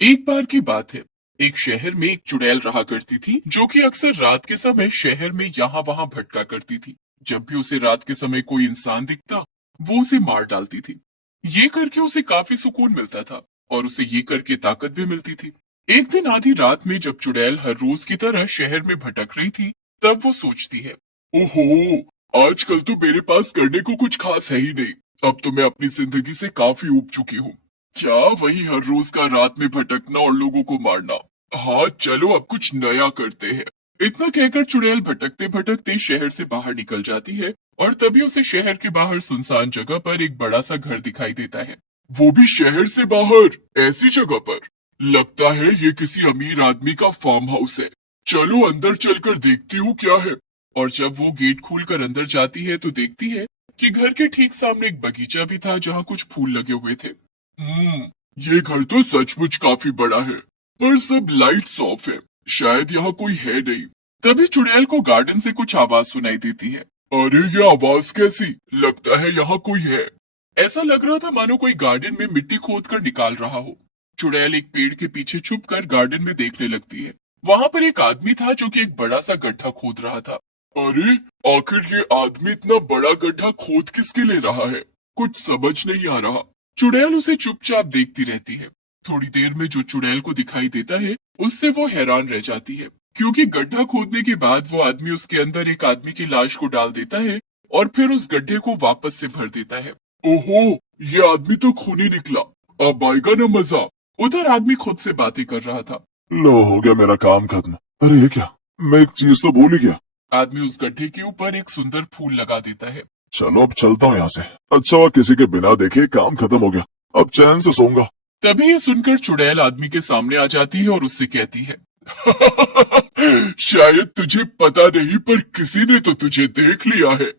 एक बार की बात है। एक शहर में एक चुड़ैल रहा करती थी जो कि अक्सर रात के समय शहर में यहाँ वहां भटका करती थी। जब भी उसे रात के समय कोई इंसान दिखता, वो उसे मार डालती थी। ये करके उसे काफी सुकून मिलता था और उसे ये करके ताकत भी मिलती थी। एक दिन आधी रात में जब चुड़ैल हर रोज की तरह शहर में भटक रही थी, तब वो सोचती है, ओहो, आजकल तो मेरे पास करने को कुछ खास है ही नहीं। अब तो मैं अपनी जिंदगी से काफी ऊब चुकी हूँ। क्या वही हर रोज का रात में भटकना और लोगों को मारना। हाँ चलो अब कुछ नया करते हैं। इतना कहकर चुड़ैल भटकते भटकते शहर से बाहर निकल जाती है और तभी उसे शहर के बाहर सुनसान जगह पर एक बड़ा सा घर दिखाई देता है। वो भी शहर से बाहर, ऐसी जगह पर। लगता है ये किसी अमीर आदमी का फार्म हाउस है। चलो अंदर चलकर देखती हूँ क्या है। और जब वो गेट खोलकर अंदर जाती है तो देखती है कि घर के ठीक सामने एक बगीचा भी था जहाँ कुछ फूल लगे हुए थे। हम्म, ये घर तो सचमुच काफी बड़ा है, पर सब लाइट्स ऑफ है। शायद यहाँ कोई है नहीं। तभी चुड़ैल को गार्डन से कुछ आवाज सुनाई देती है। अरे ये आवाज कैसी? लगता है यहाँ कोई है। ऐसा लग रहा था मानो कोई गार्डन में मिट्टी खोद कर निकाल रहा हो। चुड़ैल एक पेड़ के पीछे छुपकर गार्डन में देखने लगती है। वहां पर एक आदमी था जो कि एक बड़ा सा गड्ढा खोद रहा था। अरे, आखिर ये आदमी इतना बड़ा गड्ढा खोद किसके लिए रहा है? कुछ समझ नहीं आ रहा। चुड़ैल उसे चुपचाप देखती रहती है। थोड़ी देर में जो चुड़ैल को दिखाई देता है, उससे वो हैरान रह जाती है, क्योंकि गड्ढा खोदने के बाद वो आदमी उसके अंदर एक आदमी की लाश को डाल देता है और फिर उस गड्ढे को वापस से भर देता है। ओहो, ये आदमी तो खूनी निकला। अब आएगा ना मजा। उधर आदमी खुद से बातें कर रहा था। लो, हो गया मेरा काम खत्म। अरे ये क्या, मैं एक चीज तो भूल ही गया। आदमी उस गड्ढे के ऊपर एक सुंदर फूल लगा देता है। चलो अब चलता हूँ यहाँ से। अच्छा हुआ किसी के बिना देखे काम खत्म हो गया। अब चैन से सोऊंगा। तभी ये सुनकर चुड़ैल आदमी के सामने आ जाती है और उससे कहती है, शायद तुझे पता नहीं पर किसी ने तो तुझे देख लिया है।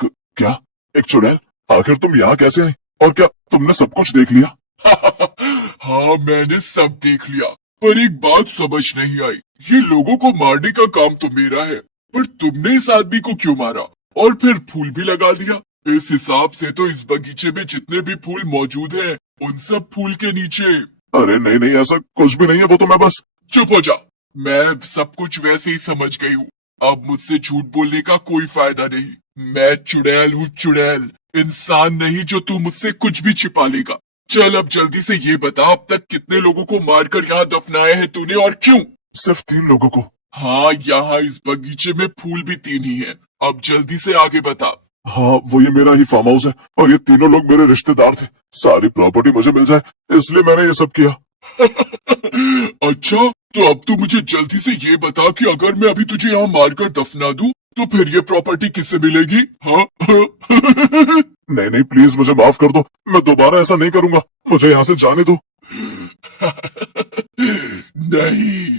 क्या? एक चुड़ैल? आखिर तुम यहाँ कैसे आई? और क्या तुमने सब कुछ देख लिया? हाँ मैंने सब देख लिया, पर एक बात समझ नहीं आई। ये लोगों को मारने का काम तो मेरा है, पर तुमने इस आदमी को क्यों मारा और फिर फूल भी लगा दिया? इस हिसाब से तो इस बगीचे में जितने भी फूल मौजूद हैं, उन सब फूल के नीचे। अरे नहीं नहीं, ऐसा कुछ भी नहीं है। वो तो मैं बस। चुप हो जा। मैं सब कुछ वैसे ही समझ गई हूँ। अब मुझसे झूठ बोलने का कोई फायदा नहीं। मैं चुड़ैल हूँ, चुड़ैल, इंसान नहीं जो तू मुझसे कुछ भी छिपा लेगा। चल अब जल्दी से ये बता, अब तक कितने लोगों को मारकर यहाँ दफनाया है तूने और क्यों? सिर्फ 3 लोगों को। हाँ, यहाँ इस बगीचे में फूल भी 3 ही हैं। अब जल्दी से आगे बता। हाँ, वो ये मेरा ही फार्म हाउस है और ये तीनों लोग मेरे रिश्तेदार थे। सारी प्रॉपर्टी मुझे मिल जाए, इसलिए मैंने ये सब किया। अच्छा, तो अब तू मुझे जल्दी से ये बता कि अगर मैं अभी तुझे यहाँ मारकर दफना दूं, तो फिर ये प्रॉपर्टी किससे मिलेगी? हाँ? नहीं नहीं, प्लीज मुझे माफ कर दो। मैं दोबारा ऐसा नहीं करूंगा। मुझे यहाँ से जाने दो। नहीं,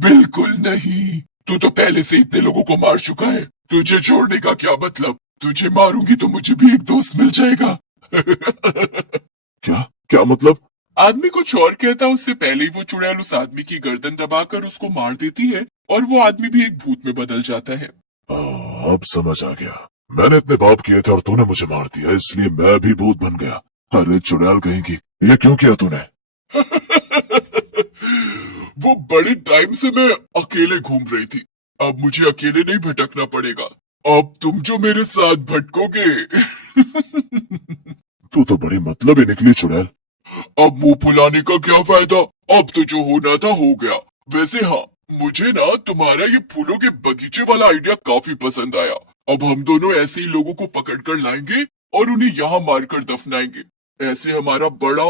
बिल्कुल नहीं। तू तो पहले से इतने लोगों को मार चुका है। तुझे छोड़ने का क्या मतलब? तुझे मारूंगी तो मुझे भी एक दोस्त मिल जाएगा। क्या क्या मतलब? आदमी कुछ और कहता उससे पहले ही वो चुड़ैल उस आदमी की गर्दन दबाकर उसको मार देती है और वो आदमी भी एक भूत में बदल जाता है। अब समझ आ गया। मैंने इतने पाप किए थे और तूने मुझे मार दिया, इसलिए मैं भी भूत बन गया। अरे चुड़ैल कहेंगी, ये क्यों किया तूने? वो बड़े टाइम से मैं अकेले घूम रही थी। अब मुझे अकेले नहीं भटकना पड़ेगा। अब तुम जो मेरे साथ भटकोगे। तू तो बड़ी मतलबी निकली चुड़ैल। अब मुंह फुलाने का क्या फायदा? अब तो जो होना था हो गया। वैसे हाँ, मुझे ना तुम्हारा ये फूलों के बगीचे वाला आइडिया काफी पसंद आया। अब हम दोनों ऐसे ही लोगों को पकड़ कर लाएंगे और उन्हें यहाँ मारकर दफनाएंगे। ऐसे हमारा बड़ा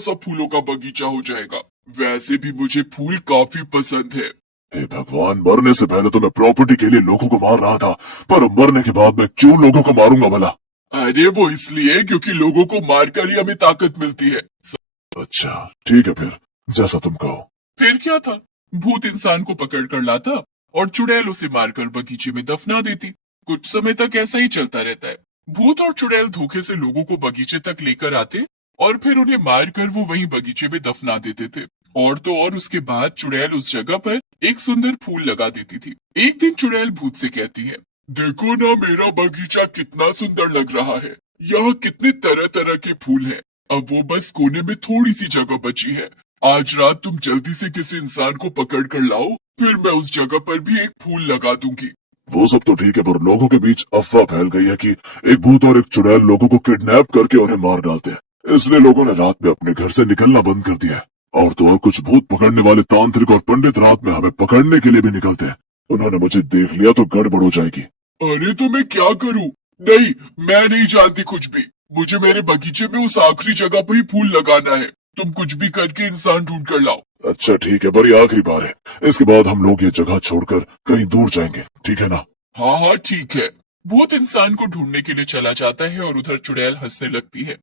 सा फूलों का बगीचा हो जाएगा। वैसे भी मुझे फूल काफी पसंद है। हे भगवान, मरने से पहले तो मैं प्रॉपर्टी के लिए लोगों को मार रहा था, पर मरने के बाद मैं क्यों लोगों को मारूंगा भला? अरे वो इसलिए क्योंकि लोगों को मारकर ही हमें ताकत मिलती है। अच्छा ठीक है, फिर जैसा तुम कहो। फिर क्या था, भूत इंसान को पकड़ कर लाता और चुड़ैल उसे मारकर बगीचे में दफना देती। कुछ समय तक ऐसा ही चलता रहता है। भूत और चुड़ैल धोखे से लोगों को बगीचे तक लेकर आते और फिर उन्हें मारकर वो वहीं बगीचे में दफना देते थे। और तो और उसके बाद चुड़ैल उस जगह पर एक सुंदर फूल लगा देती थी। एक दिन चुड़ैल भूत से कहती है, देखो ना मेरा बगीचा कितना सुंदर लग रहा है। यहाँ कितने तरह तरह के फूल हैं। अब वो बस कोने में थोड़ी सी जगह बची है। आज रात तुम जल्दी से किसी इंसान को पकड़ कर लाओ, फिर मैं उस जगह पर भी एक फूल लगा दूंगी। वो सब तो ठीक है, पर लोगों के बीच अफवाह फैल गई है कि एक भूत और एक चुड़ैल लोगों को किडनैप करके उन्हें मार डालते हैं। इसलिए लोगों ने रात में अपने घर से निकलना बंद कर दिया है। और तो और कुछ भूत पकड़ने वाले तांत्रिक और पंडित रात में हमें पकड़ने के लिए भी निकलते हैं। उन्होंने मुझे देख लिया तो गड़बड़ हो जाएगी। अरे तो मैं क्या करूं? नहीं, मैं नहीं जानती कुछ भी। मुझे मेरे बगीचे में उस आखिरी जगह पर ही फूल लगाना है। तुम कुछ भी करके इंसान ढूंढ कर लाओ। अच्छा ठीक है, पर ये आखिरी बार है। इसके बाद हम लोग ये जगह छोड़कर कहीं दूर जाएंगे, ठीक है ना? हाँ हाँ ठीक है। भूत इंसान को ढूंढने के लिए चला जाता है और उधर चुड़ैल हंसने लगती है।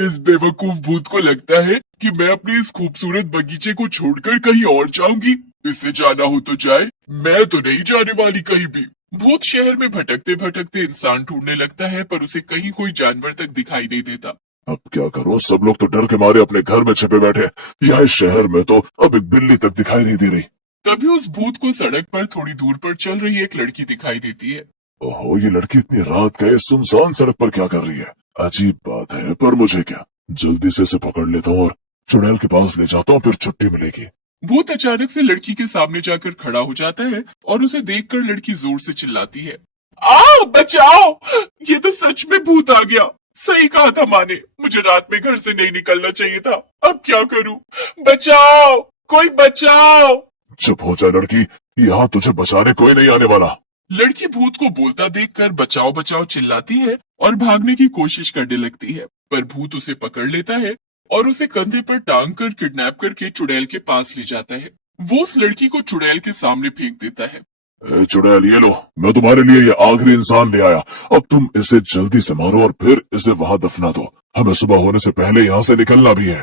इस बेवकूफ भूत को लगता है कि मैं अपने इस खूबसूरत बगीचे को छोड़कर कहीं और जाऊंगी। इससे जाना हो तो जाए, मैं तो नहीं जाने वाली कहीं भी। भूत शहर में भटकते भटकते इंसान ढूंढने लगता है, पर उसे कहीं कोई जानवर तक दिखाई नहीं देता। अब क्या करूं? सब लोग तो डर के मारे अपने घर में छिपे बैठे हैं। यह शहर में तो अब एक बिल्ली तक दिखाई नहीं दे रही। तभी उस भूत को सड़क पर थोड़ी दूर पर चल रही एक लड़की दिखाई देती है। ओहो, ये लड़की इतनी रात का इस सुनसान सड़क पर क्या कर रही है? अजीब बात है, पर मुझे क्या, जल्दी से इसे पकड़ लेता हूँ और चुड़ैल के पास ले जाता हूँ, फिर छुट्टी मिलेगी। भूत अचानक से लड़की के सामने जाकर खड़ा हो जाता है और उसे देखकर लड़की जोर से चिल्लाती है, आओ बचाओ! ये तो सच में भूत आ गया। सही कहा था माँ ने, मुझे रात में घर से नहीं निकलना चाहिए था। अब क्या करूं? बचाओ, कोई बचाओ! चुप हो जा लड़की, यहाँ तुझे बचाने कोई नहीं आने वाला। लड़की भूत को बोलता देखकर बचाओ बचाओ चिल्लाती है और भागने की कोशिश करने लगती है, पर भूत उसे पकड़ लेता है और उसे कंधे पर टांग कर किडनैप करके चुड़ैल के पास ले जाता है। वो उस लड़की को चुड़ैल के सामने फेंक देता है। ए चुड़ैल, ये लो, मैं तुम्हारे लिए ये आखिरी इंसान ले आया। अब तुम इसे जल्दी से मारो और फिर इसे वहाँ दफना दो। हमें सुबह होने से पहले यहाँ से निकलना भी है।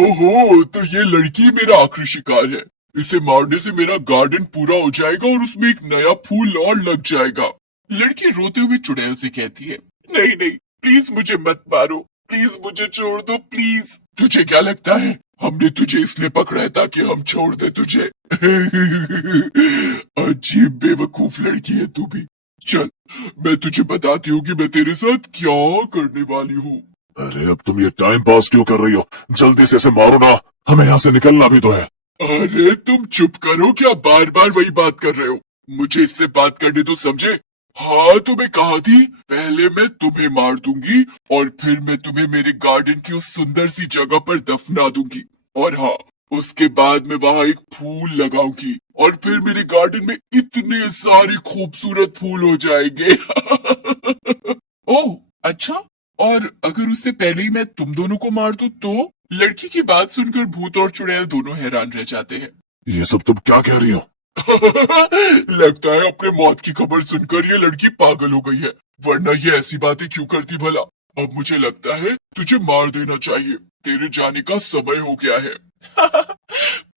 ओहो, तो ये लड़की मेरा आखिरी शिकार है। इसे मारने से मेरा गार्डन पूरा हो जाएगा और उसमें एक नया फूल और लग जाएगा। लड़की रोते हुए चुड़ैल से कहती है, नहीं नहीं, प्लीज मुझे मत मारो, प्लीज मुझे छोड़ दो, प्लीज। तुझे क्या लगता है हमने तुझे इसलिए पकड़ा है ताकि हम छोड़ दे तुझे? अजीब बेवकूफ लड़की है तू भी। चल, मैं तुझे बताती हूँ कि मैं तेरे साथ क्या करने वाली हूँ। अरे अब तुम ये टाइम पास क्यों कर रही हो? जल्दी से इसे मारो ना, हमें यहाँ से निकलना भी तो है। अरे तुम चुप करो, क्या बार बार वही बात कर रहे हो? मुझे इससे बात करने तो समझे। हाँ, तुम्हें कहा थी, पहले मैं तुम्हें मार दूंगी और फिर मैं तुम्हें मेरे गार्डन की उस सुंदर सी जगह पर दफना दूंगी। और हाँ, उसके बाद मैं वहाँ एक फूल लगाऊंगी और फिर मेरे गार्डन में इतने सारे खूबसूरत फूल हो जाएंगे। ओह अच्छा, और अगर उससे पहले ही मैं तुम दोनों को मार दूं तो? लड़की की बात सुनकर भूत और चुड़ैल दोनों हैरान रह जाते हैं। ये सब तुम क्या कह रही हो? लगता है अपने मौत की खबर सुनकर ये लड़की पागल हो गई है, वरना ये ऐसी बातें क्यों करती भला? अब मुझे लगता है तुझे मार देना चाहिए, तेरे जाने का समय हो गया है।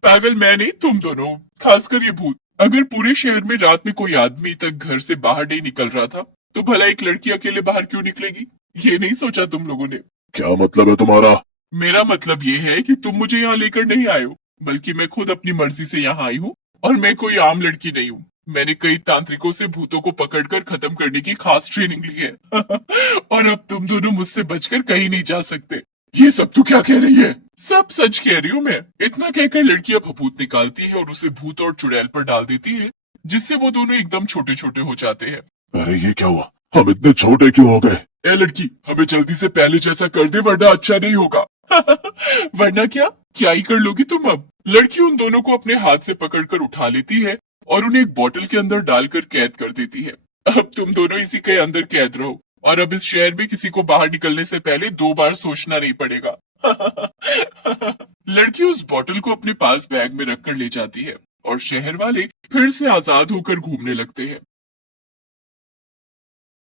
पागल मैं नहीं, तुम दोनों, खासकर ये भूत। अगर पूरे शहर में रात में कोई आदमी तक घर से बाहर नहीं निकल रहा था, तो भला एक लड़की अकेले बाहर क्यों निकलेगी? ये नहीं सोचा तुम लोगों ने? क्या मतलब है तुम्हारा? मेरा मतलब ये है कि तुम मुझे यहाँ लेकर नहीं आए हो, बल्कि मैं खुद अपनी मर्जी से यहाँ आई हूँ। और मैं कोई आम लड़की नहीं हूँ। मैंने कई तांत्रिकों से भूतों को पकड़कर खत्म करने की खास ट्रेनिंग ली है। और अब तुम दोनों मुझसे बचकर कहीं नहीं जा सकते। ये सब तू क्या कह रही है? सब सच कह रही हूँ मैं। इतना कहकर लड़की अब भूत निकालती है और उसे भूत और चुड़ैल पर डाल देती है, जिससे वो दोनों एकदम छोटे छोटे हो जाते हैं। अरे ये क्या हुआ? हम इतने छोटे क्यों हो गए? ए लड़की, हमें जल्दी से पहले जैसा कर दे, वरना अच्छा नहीं होगा। वरना क्या ही कर लोगी तुम अब? लड़की उन दोनों को अपने हाथ से पकड़कर उठा लेती है और उन्हें एक बोतल के अंदर डालकर कैद कर देती है। अब तुम दोनों इसी के अंदर कैद रहो और अब इस शहर में किसी को बाहर निकलने से पहले 2 बार सोचना नहीं पड़ेगा। लड़की उस बोतल को अपने पास बैग में रखकर ले जाती है और शहर वाले फिर से आजाद होकर घूमने लगते हैं।